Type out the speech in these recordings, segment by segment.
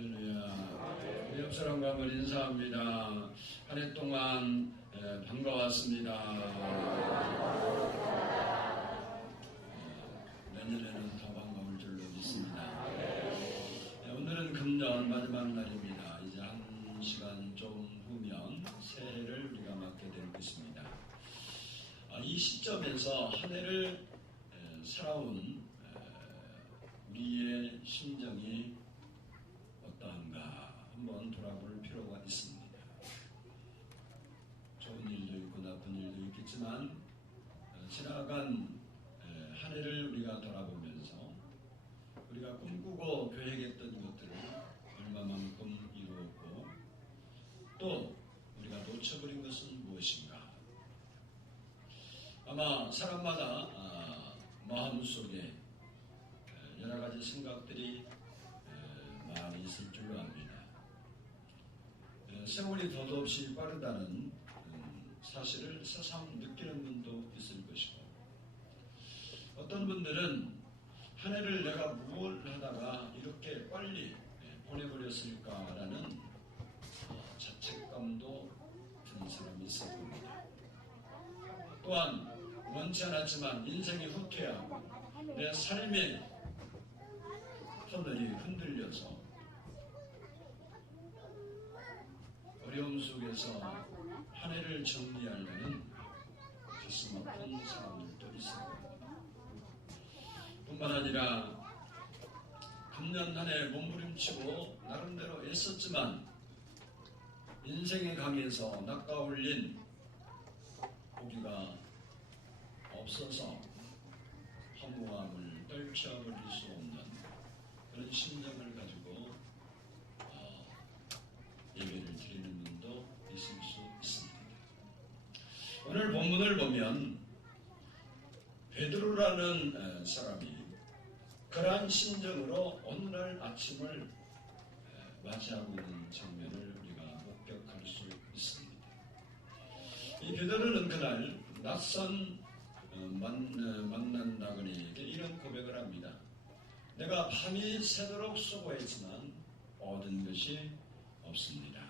할렐루야. 우리 옆 사람과 한번 인사합니다. 한 해 동안 반가웠습니다. 내년에는 더 반가울 줄로 믿습니다. 오늘은 금년 마지막 날입니다. 이제 한 시간 좀 후면 새해를 우리가 맞게 될 것입니다. 이 시점에서 한 해를 살아온 우리의 심정이 어떠한가 한번 돌아볼 필요가 있습니다. 좋은 일도 있고 나쁜 일도 있겠지만 지나간 한 해를 우리가 돌아보면서 우리가 꿈꾸고 계획했던 것들을 얼마만큼 이루었고 또 우리가 놓쳐버린 것은 무엇인가. 아마 사람마다 마음속에 여러 가지 생각들이 많이 있을 줄로 압니다. 세월이 더없이 빠르다는 사실을 새삼 느끼는 분도 있을 것이고 어떤 분들은 한 해를 내가 무엇을 하다가 이렇게 빨리 보내버렸을까라는 자책감도 드는 사람이 있을 겁니다. 또한 원치 않았지만 인생이 후퇴하고 내 삶의 하늘이 흔들려서 어려움 속에서 한 해를 정리하려는 가슴 아픈 사람들도 있습니다. 뿐만 아니라 금년 한 해 몸부림치고 나름대로 애썼지만 인생의 강에서 낚아올린 고기가 없어서 허무함을 떨쳐버릴 수 없는 그런 심정을 가지고 예배를 드리는 분도 있을 수 있습니다. 오늘 본문을 보면 베드로라는 사람이 그러한 심정으로 오늘날 아침을 맞이하고 있는 장면을 우리가 목격할 수 있습니다. 이 베드로는 그날 낯선 만난 나그네에게 이런 고백을 합니다. 내가 밤이 새도록 수고했지만 얻은 것이 없습니다.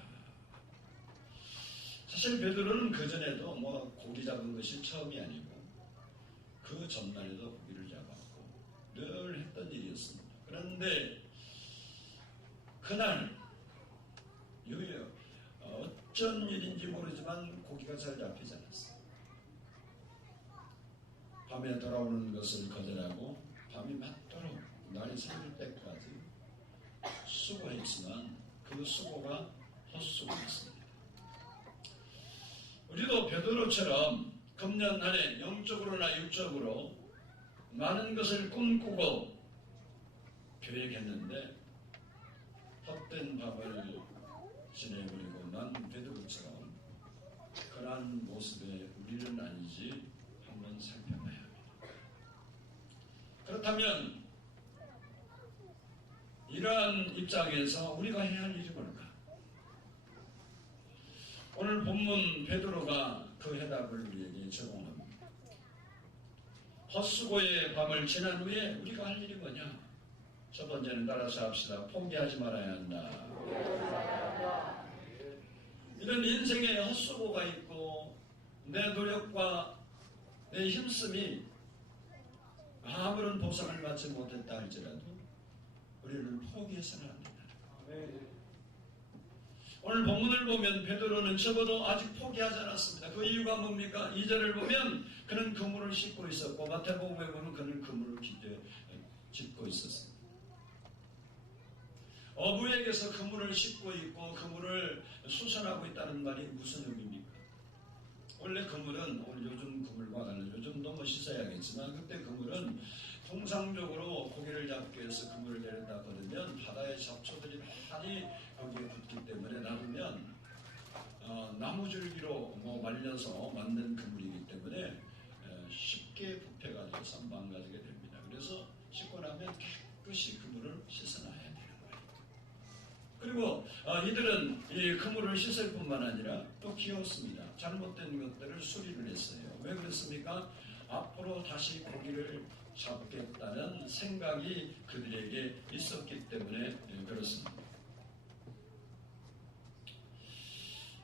사실 베드로는 그전에도 고기 잡은 것이 처음이 아니고 그 전날에도 고기를 잡았고 늘 했던 일이었습니다. 그런데 그날 어쩐 일인지 모르지만 고기가 잘 잡히지 않았어요. 밤에 돌아오는 것을 거절하고 밤이 맞도록 날이 새울 때까지 수고했지만 그 수고가 헛수고였습니다. 우리도 베드로처럼 금년 한 해 영적으로나 육적으로 많은 것을 꿈꾸고 계획했는데 헛된 밤을 지내버리고 난 베드로처럼 그러한 모습의 우리는 아닌지 한번 살펴봐야 합니다. 그렇다면 이러한 입장에서 우리가 해야 할 일이 뭘까? 오늘 본문 베드로가 그 해답을 우리에게 제공합니다. 헛수고의 밤을 지난 후에 우리가 할 일이 뭐냐? 첫 번째는 따라서 합시다. 포기하지 말아야 한다. 이런 인생에 헛수고가 있고 내 노력과 내 힘씀이 아무런 보상을 받지 못했다 할지라도 우리는 포기해서는 안 된다. 오늘 본문을 보면 베드로는 적어도 아직 포기하지 않았습니다. 그 이유가 뭡니까? 2절을 보면 그는 그물을 씻고 있었고 마태복음에 보면 그는 그물을 짚고 있었습니다. 어부에게서 그물을 씻고 있고 그물을 수선하고 있다는 말이 무슨 의미입니까? 원래 그물은 오늘 요즘 그물과 달라 요즘도 씻어야겠지만 그때 그물은 통상적으로 고기를 잡기 위해서 그물을 내려다 버리면 바다의 잡초들이 많이 거기에 붙기 때문에 놔두면 나무줄기로 말려서 만든 그물이기 때문에 쉽게 부패가 돼서 망가지게 됩니다. 그래서 씻고 나면 깨끗이 그물을 씻어놔야 되는 거예요. 그리고 이들은 이 그물을 씻을 뿐만 아니라 또 기었습니다. 잘못된 것들을 수리를 했어요. 왜 그랬습니까? 앞으로 다시 고기를 잡겠다는 생각이 그들에게 있었기 때문에 그렇습니다.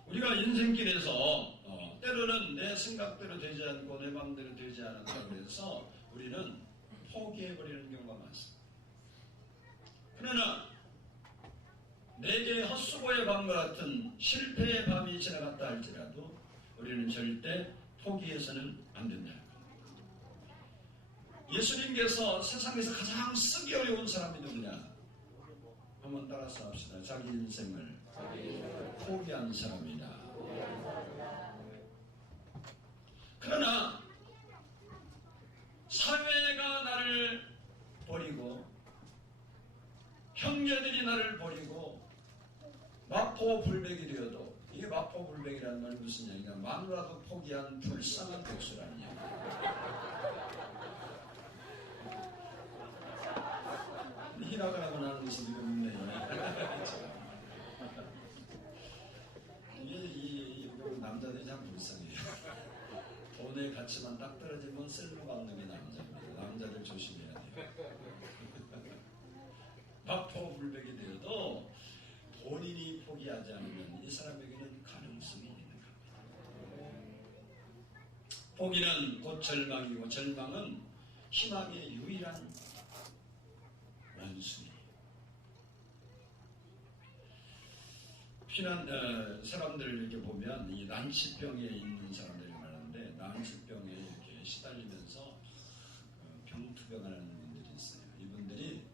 우리가 인생길에서 때로는 내 생각대로 되지 않고 내 마음대로 되지 않았다고 해서 우리는 포기해버리는 경우가 많습니다. 그러나 내게 헛수고의 밤과 같은 실패의 밤이 지나갔다 할지라도 우리는 절대 포기해서는 안 된다. 예수님께서 세상에서 가장 쓰기 어려운 사람이 누구냐? 한번 따라서 합시다. 자기 인생을 포기한 사람이다. 그러나 사회가 나를 버리고 형제들이 나를 버리고 마포불백이 되어도, 이게 마포불백이라는 말이 무슨 얘기냐? 마누라도 포기한 불쌍한 백수라는 얘기. 희락을 하고 나는 것이 이거 없네요. 이게 남자들이 참 불쌍해요. 돈의 가치만 딱 떨어지면 쓸모가 없는 게 남자입니다. 남자들 조심해야 돼요. 마포불백이 되어도 본인이 포기하지 않으면 이 사람에게는 가능성이 있는 겁니다. 포기는 곧 절망이고 절망은 희망의 유일한 원숭이. 사람들을 이렇게 보면 이 난치병에 있는 사람들이 많은데 난치병에 이렇게 시달리면서 병투병하는 분들이 있어요. 이분들이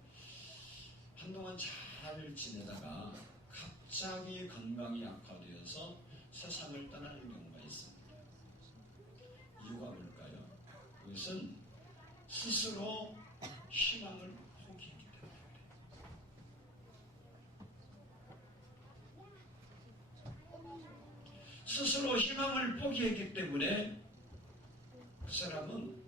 한동안 잘 지내다가 갑자기 건강이 악화되어서 세상을 떠나는 경우가 있습니다. 이유가 뭘까요? 그것은 스스로 희망을 포기했기 때문에 그래요. 스스로 희망을 포기했기 때문에 그 사람은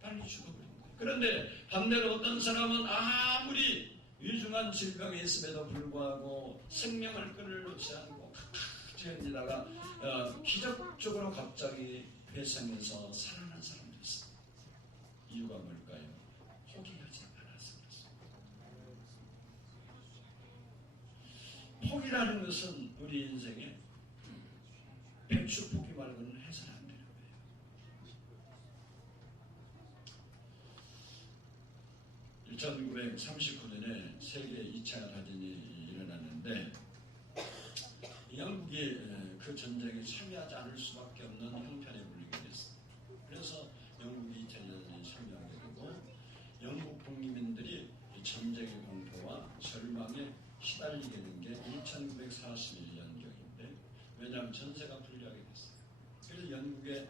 빨리 죽어버린 거예요. 그런데 반대로 어떤 사람은 아무리 위중한 질병이 있음에도 불구하고 생명을 끊어놓지 않고 지어지다가 기적적으로 갑자기 회생해서 살아난 사람도 있습니다. 이유가 뭘까요? 포기하지 않아서 그렇습니다. 포기라는 것은 우리 인생에 배추 포기 말고는 해서는 안 되는 거예요. 1939년에 세계 2차 다전이 일어났는데 영국이 그 전쟁에 참여하지 않을 수밖에 없는 형편에 불리게 됐습니다. 그래서 영국이 2차 다전에 참여하게 되고 영국 국민들이 전쟁의 공포와 절망에 시달리게 된 게 1941년경인데 왜냐하면 전세가 불리하게 됐어요. 그래서 영국의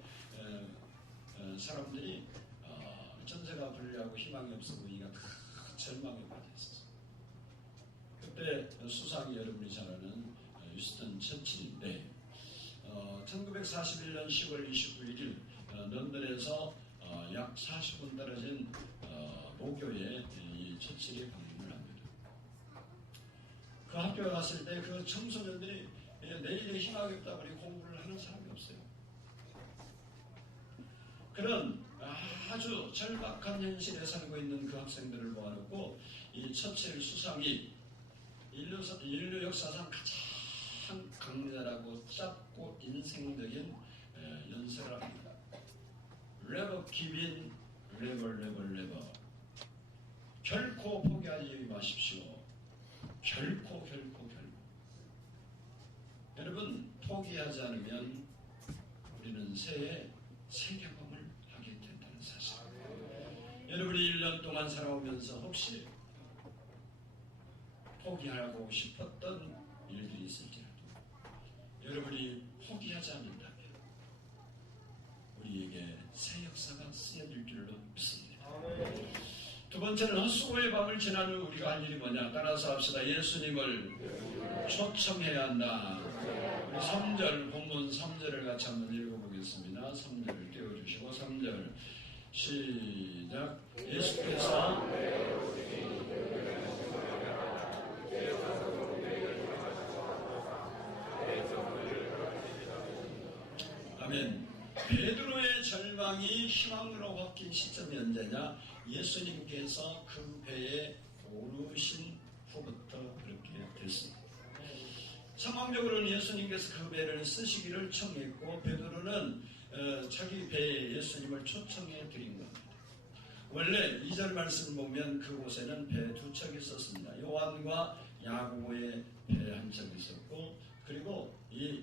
사람들이 전세가 불리하고 희망이 없어 보이니까 절망에 빠졌어요. 그때 수상이 여러분이 잘 아는 위스턴 처칠인데 1941년 10월 29일 런던에서 약 40분 떨어진 모교에 이 처칠이 방문을 합니다. 그 학교에 갔을 때 그 청소년들이 내일의 희망이 없다 보니 공부를 하는 사람이 없어요. 그런 아주 절박한 현실에 살고 있는 그 학생들을 모아놓고 이 처칠 수상이 인류 역사상 가장 강렬하고 짧고 인생적인 연설을 합니다. Never give in, never, never, never. 결코 포기하지 마십시오. 결코. 여러분, 포기하지 않으면 우리는 새해 새 경험을 하게 된다는 사실. 여러분이 1년 동안 살아오면서 혹시 포기하고 싶었던 일들이 있을지라도 여러분이 포기하지 않는다면 우리에게 새 역사가 쓰여질 줄로 믿습니다. 두 번째는 헛수고의 밤을 지난 후 우리가 할 일이 뭐냐? 따라서 합시다. 예수님을 초청해야 한다. 우리 3절, 본문 3절을 같이 한번 읽어보겠습니다. 3절을 띄워주시고 3절 시작. 예수께서 아멘. 베드로의 절망이 희망으로 바뀐 시점이 언제냐? 예수님께서 그 배에 오르신 후부터 그렇게 됐습니다. 상황적으로는 예수님께서 그 배를 쓰시기를 청했고 베드로는 자기 배에 예수님을 초청해 드린 겁니다. 원래 2절 말씀을 보면 그곳에는 배 두 척이 있었습니다. 요한과 야고보의 배 한 척이 있었고, 그리고 이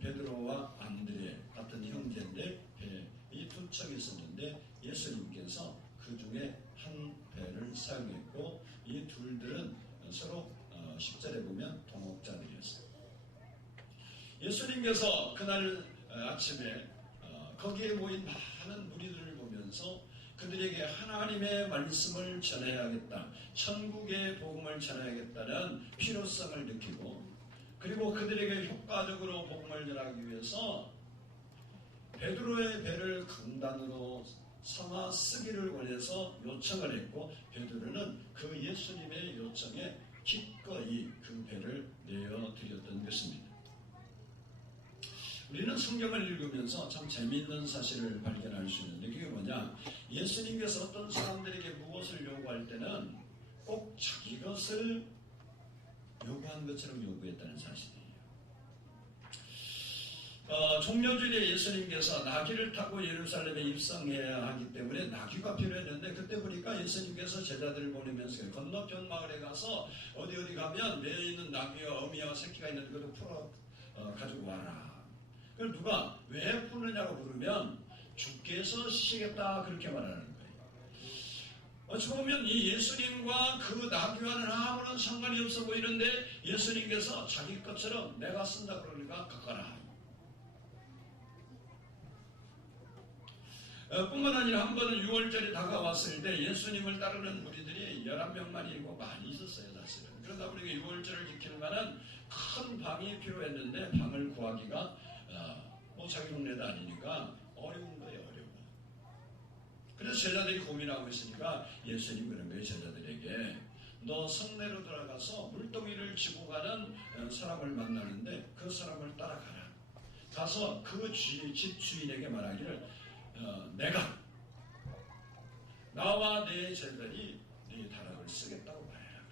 베드로와 안드레 같은 형제인데 배 이 두 척이 있었는데 예수님께서 그 중에 한 배를 사용했고, 이 둘들은 서로 10절에 보면 동업자들이었습니다. 예수님께서 그날 아침에 거기에 모인 많은 무리들을 보면서 그들에게 하나님의 말씀을 전해야겠다, 천국의 복음을 전해야겠다는 필요성을 느끼고, 그리고 그들에게 효과적으로 복음을 전하기 위해서 베드로의 배를 강단으로 삼아 쓰기를 원해서 요청을 했고, 베드로는 그 예수님의 요청에 기꺼이 그 배를 내어드렸던 것입니다. 우리는 성경을 읽으면서 참 재미있는 사실을 발견할 수 있는데, 그게 뭐냐, 예수님께서 어떤 사람들에게 무엇을 요구할 때는 꼭 자기 것을 요구한 것처럼 요구했다는 사실이에요. 종려주일에 예수님께서 나귀를 타고 예루살렘에 입성해야 하기 때문에 나귀가 필요했는데, 그때 보니까 예수님께서 제자들을 보내면서 건너편 마을에 가서 어디 가면 매여 있는 나귀와 어미와 새끼가 있는데 그것도 풀어 가지고 와라. 그걸 누가 왜 푸느냐고 물으면 주께서 시키겠다 그렇게 말하는 거예요. 어찌 보면 이 예수님과 그 나귀와는 아무런 상관이 없어 보이는데 예수님께서 자기 것처럼 내가 쓴다 그러니까 갖거라. 뿐만 아니라 한 번은 6월절이 다가왔을 때 예수님을 따르는 무리들이 11명만이고 많이 있었어요, 사실은. 그러다 보니까 6월절을 지킬 만한 큰 방이 필요했는데 방을 구하기가 뭐 자기 동네도 아니니까 어려운 거예요, 어려워. 그래서 제자들이 고민하고 있으니까 예수님 그런 거예요, 제자들에게. 너 성내로 들어가서 물동이를 지고 가는 사람을 만나는데 그 사람을 따라가라. 가서 그 집 주인에게 말하기를 내가 나와 내 제자들이 네 다락을 쓰겠다고 말해라.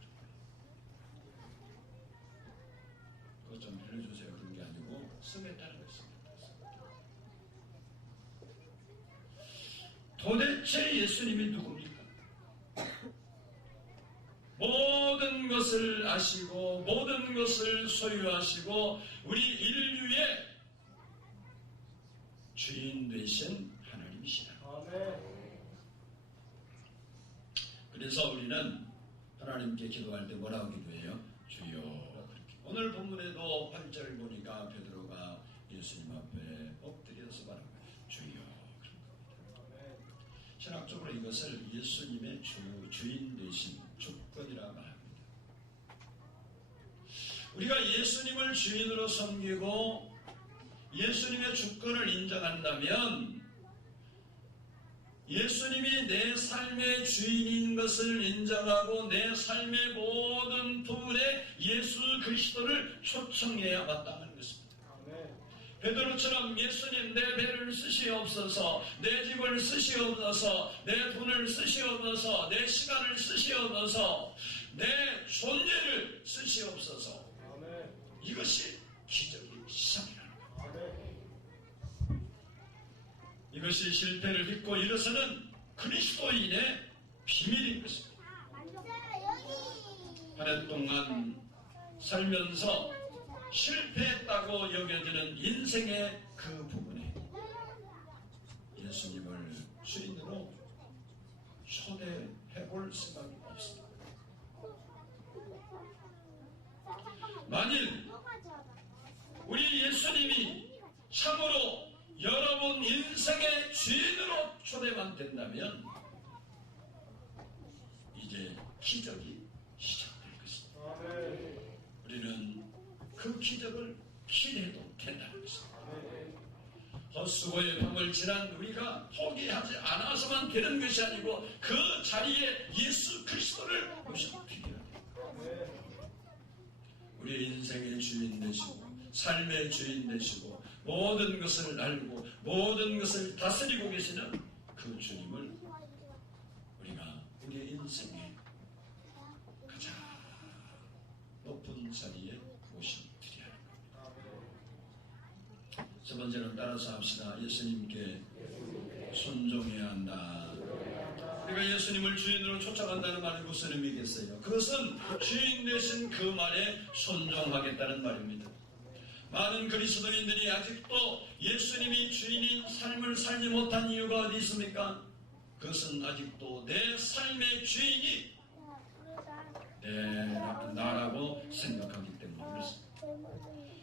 그거 좀 빌려주세요. 그런 게 아니고 쓰겠다는 것입니다. 도대체 예수님이 누굽니까? 모든 것을 아시고 모든 것을 소유하시고 우리 인류의 주인 되신 하나님이시다. 그래서 우리는 하나님께 기도할 때 뭐라고 기도해요? 주여. 그렇게. 오늘 본문에도 8절을 보니까 베드로가 예수님 앞에 엎드려서 말합니다. 주여. 신학적으로 이것을 예수님의 주인 되신 주권이라고 합니다. 우리가 예수님을 주인으로 섬기고 예수님의 주권을 인정한다면 예수님이 내 삶의 주인인 것을 인정하고 내 삶의 모든 부분에 예수 그리스도를 초청해야 마땅한 것입니다. 베드로처럼 예수님 내 배를 쓰시옵소서, 내 집을 쓰시옵소서, 내 돈을 쓰시옵소서, 내 시간을 쓰시옵소서, 내 존재를 쓰시옵소서. 이것이 기적의 시작이라는 겁니다. 이것이 실패를 믿고 일어서는 그리스도인의 비밀인 것입니다. 한 해 동안 살면서 실패했다고 여겨지는 인생의 그 부분에 예수님을 주인으로 초대해 볼 생각이 없습니다. 만일 우리 예수님이 참으로 여러분 인생의 주인으로 초대만 된다면 이제 기적이 시작될 것입니다. 우리는 그 기적을 기대해도 된다는 것입니다. 헛수고의 밤을 지난 우리가 포기하지 않아서만 되는 것이 아니고 그 자리에 예수 그리스도를 모셔드려야 됩니다. 우리 인생의 주인 되시고 삶의 주인 되시고 모든 것을 알고 모든 것을 다스리고 계시는 그 주님을 우리가 우리의 인생의 가장 높은 자리에 모셔드려야 합니다. 첫 번째는 따라서 합시다. 예수님께 순종해야 한다. 우리가 예수님을 주인으로 쫓아간다는 말이 무슨 의미겠어요? 그것은 주인 되신 그 말에 순종하겠다는 말입니다. 많은 그리스도인들이 아직도 예수님이 주인인 삶을 살지 못한 이유가 어디 있습니까? 그것은 아직도 내 삶의 주인이 나라고 생각하기 때문에 그렇습니다.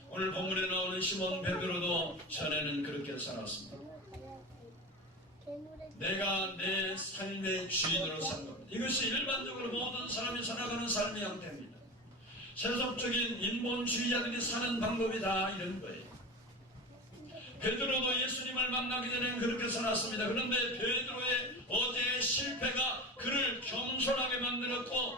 오늘 본문에 나오는 시몬 베드로도 전에는 그렇게 살았습니다. 내가 내 삶의 주인으로 산 겁니다. 이것이 일반적으로 모든 사람이 살아가는 삶의 형태입니다. 세속적인 인본주의자들이 사는 방법이다 이런 거예요. 베드로도 예수님을 만나기 전에는 그렇게 살았습니다. 그런데 베드로의 어제의 실패가 그를 겸손하게 만들었고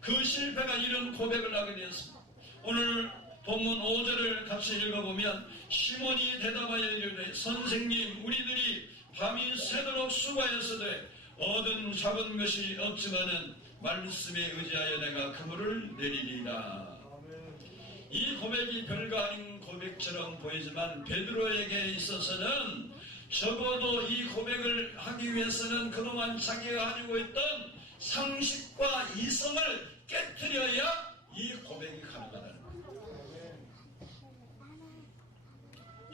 그 실패가 이런 고백을 하게 되었습니다. 오늘 본문 5절을 같이 읽어보면 시몬이 대답하여 이르되 선생님 우리들이 밤이 새도록 수고하였으되 얻은 잡은 것이 없지만은 말씀에 의지하여 내가 그물을 내리리라. 이 고백이 별거 아닌 고백처럼 보이지만 베드로에게 있어서는 적어도 이 고백을 하기 위해서는 그동안 자기가 가지고 있던 상식과 이성을 깨트려야 이 고백이 가능하다는 거예요.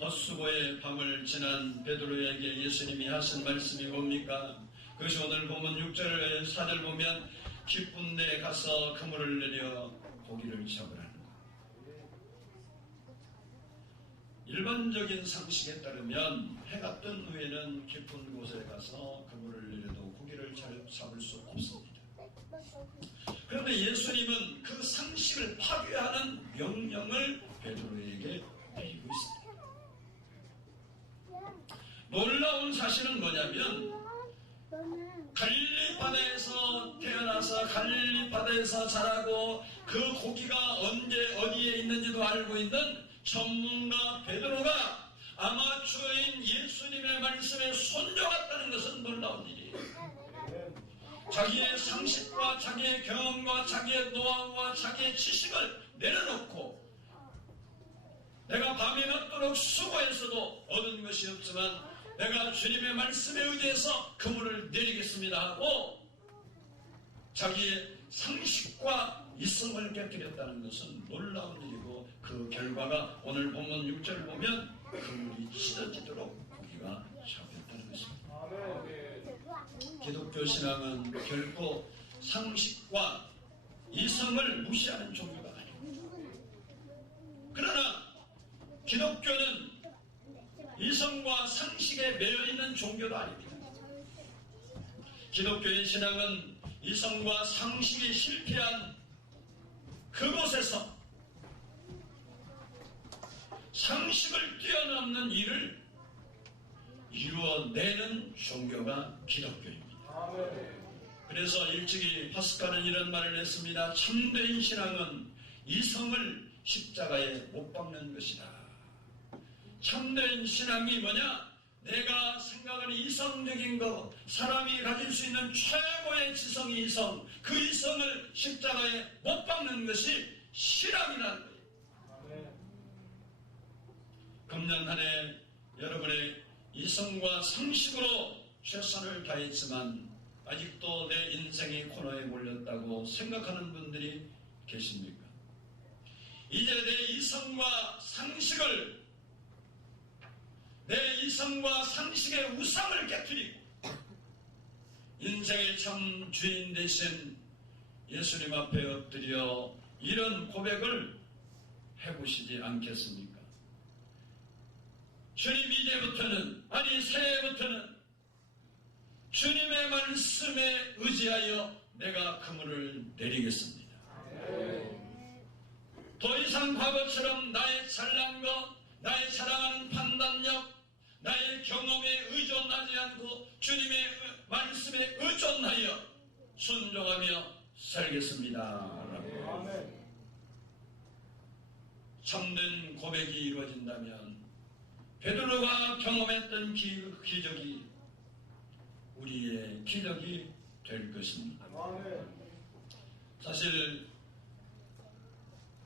헛수고의 밤을 지난 베드로에게 예수님이 하신 말씀이 뭡니까? 그것이 오늘 보면 6절 4절 보면 깊은 데 가서 그물을 내려 고기를 잡으라는 거예요. 일반적인 상식에 따르면 해가 뜬 후에는 깊은 곳에 가서 그물을 내려도 고기를 잡을 수 없습니다. 그런데 예수님은 그 상식을 파괴하는 명령을 베드로에게 내리고 있습니다. 놀라운 사실은 뭐냐면 갈릴리 바다에서 태어나서 갈릴리 바다에서 자라고 그 고기가 언제 어디에 있는지도 알고 있는 전문가 베드로가 아마추어인 예수님의 말씀에 손녀갔다는 것은 놀라운 일이에요. 자기의 상식과 자기의 경험과 자기의 노하우와 자기의 지식을 내려놓고 내가 밤이 늦도록 수고했어도 얻은 것이 없지만 내가 주님의 말씀에 의지해서 그물을 내리겠습니다 하고 자기의 상식과 이성을 깨뜨렸다는 것은 놀라운 일이고 그 결과가 오늘 본문 6절을 보면 그물이 찢어지도록 고기가 잡혔다는 것입니다. 기독교 신앙은 결코 상식과 이성을 무시하는 종교가 아닙니다. 그러나 기독교는 이성과 상식에 매여있는 종교도 아닙니다. 기독교의 신앙은 이성과 상식이 실패한 그곳에서 상식을 뛰어넘는 일을 이루어내는 종교가 기독교입니다. 그래서 일찍이 파스칼은 이런 말을 했습니다. 참된 신앙은 이성을 십자가에 못 박는 것이다. 참된 신앙이 뭐냐? 내가 생각하는 이성적인 것, 사람이 가질 수 있는 최고의 지성이 이성, 그 이성을 십자가에 못 박는 것이 신앙이라는 거예요. 금년 한 해 여러분의 이성과 상식으로 최선을 다했지만 아직도 내 인생이 코너에 몰렸다고 생각하는 분들이 계십니까? 이제 내 이성과 상식을 내 이성과 상식의 우상을 깨뜨리고 인생의 참 주인 되신 예수님 앞에 엎드려 이런 고백을 해보시지 않겠습니까? 주님 이제부터는 아니 새해부터는 주님의 말씀에 의지하여 내가 그물을 내리겠습니다. 더 이상 과거처럼 나의 잘난 것, 나의 자랑하는 판단력, 나의 경험에 의존하지 않고 주님의 말씀에 의존하여 순종하며 살겠습니다. 참된 고백이 이루어진다면 베드로가 경험했던 기적이 우리의 기적이 될 것입니다. 사실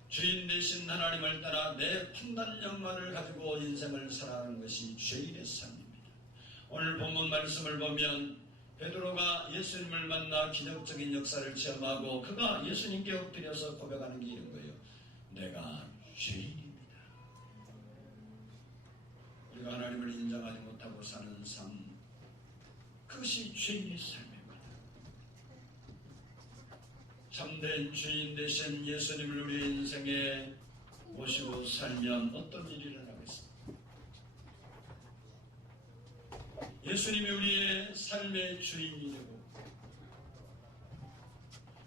주인 되신 하나님을 따라 내 판단력만을 가지고 인생을 살아가는 것이 죄인의 삶입니다. 오늘 본문 말씀을 보면 베드로가 예수님을 만나 기적적인 역사를 체험하고 그가 예수님께 엎드려서 고백하는 게 이런 거예요. 내가 죄인입니다. 우리가 하나님을 인정하지 못하고 사는 삶, 그것이 죄인의 삶입니다. 참된 주인 되신 예수님을 우리 인생에 모시고 살면 어떤 일이 일어나겠습니까? 예수님이 우리의 삶의 주인이 되고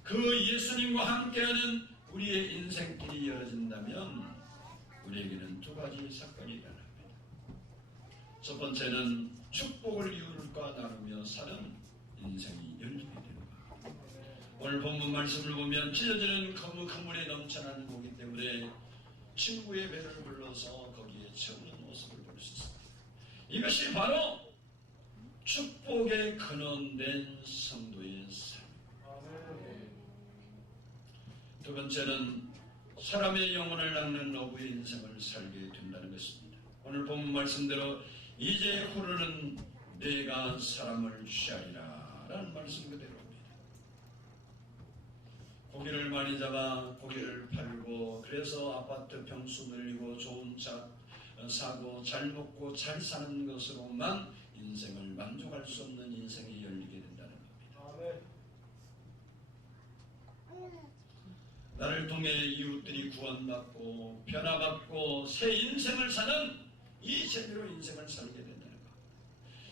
그 예수님과 함께하는 우리의 인생길이 열어진다면 우리에게는 두 가지 사건이 일어납니다. 첫 번째는 축복을 이웃과 나누며 사는 인생이 열리게 됩니다. 오늘 본문 말씀을 보면 찢어지는 그물에 넘쳐나는 거기 때문에 친구의 배를 불러서 거기에 채우는 모습을 볼 수 있습니다. 이것이 바로 축복의 근원된 성도의 삶입니다. 두 번째는 사람의 영혼을 낚는 어부의 인생을 살게 된다는 것입니다. 오늘 본문 말씀대로 이제 후로는 내가 사람을 취하리라 라는 말씀 그대로입니다. 고기를 많이 잡아 고기를 팔고 그래서 아파트 평수 늘리고 좋은 차 사고 잘 먹고 잘 사는 것으로만 인생을 만족할 수 없는 인생이 열리게 된다는 겁니다. 나를 통해 이웃들이 구원받고 변화받고 새 인생을 사는 이 재미로 인생을 살게 된다는 겁니다.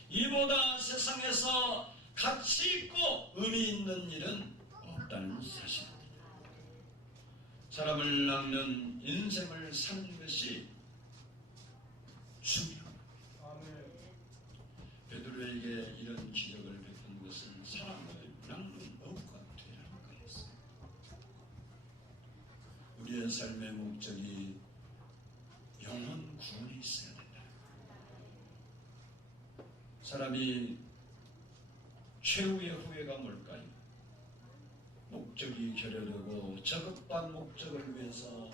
이보다 세상에서 가치 있고 의미 있는 일은 없다는 사실입니다. 사람을 낚는 인생을 사는 것이 중요합니다. 베드로에게 이런 기적을 베푼 것은 사람을 낚는 어부가 되라는 거였어요. 우리의 삶의 목적이 영혼 구원이 있어야 된다. 사람이 최후의 후회가 뭘까요? 목적이 결여되고 저급한 목적을 위해서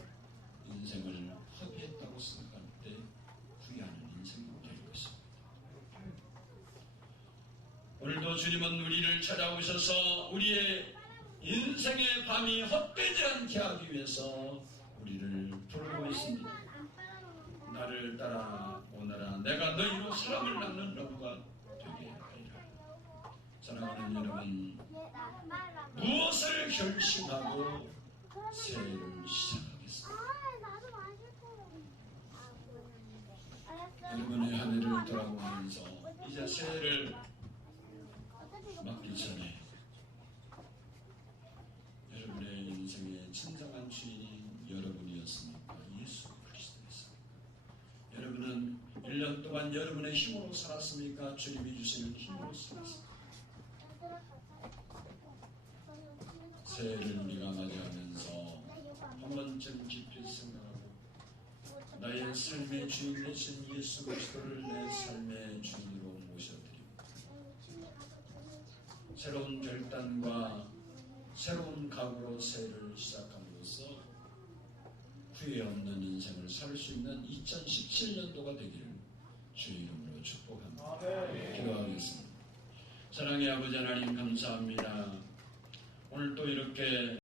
인생을 허비했다고 생각할 때 후회하는 인생이 될 것입니다. 오늘도 주님은 우리를 찾아오셔서 우리의 인생의 밤이 헛되지 않게 하기 위해서 우리를 부르고 있습니다. 나를 따라 오너라. 내가 너희로 사람을 낚는 어부가 되게 하리라. 사랑하는 여러분, 무엇을 결심하고 새해를 시작하겠습니까? 여러분의 한 해를 돌아보면서 이제 새해를 맞기 전에 여러분의 인생의 진정한 주인이 여러분이었습니까? 예수 그리스도였습니까? 여러분은 1년 동안 여러분의 힘으로 살았습니까? 주님이 주시는 힘으로 살았습니까? 새해를 우리가 맞이하면서 한 번쯤 깊이 생각하고 나의 삶의 주인 되신 예수 그리스도를 내 삶의 주인으로 모셔드리고 새로운 결단과 새로운 각오로 새해를 시작함으로써 후회 없는 인생을 살 수 있는 2017년도가 되기를 주의 이름으로 축복합니다. 기도하겠습니다. 사랑의 아버지 하나님 감사합니다. 오늘 또 이렇게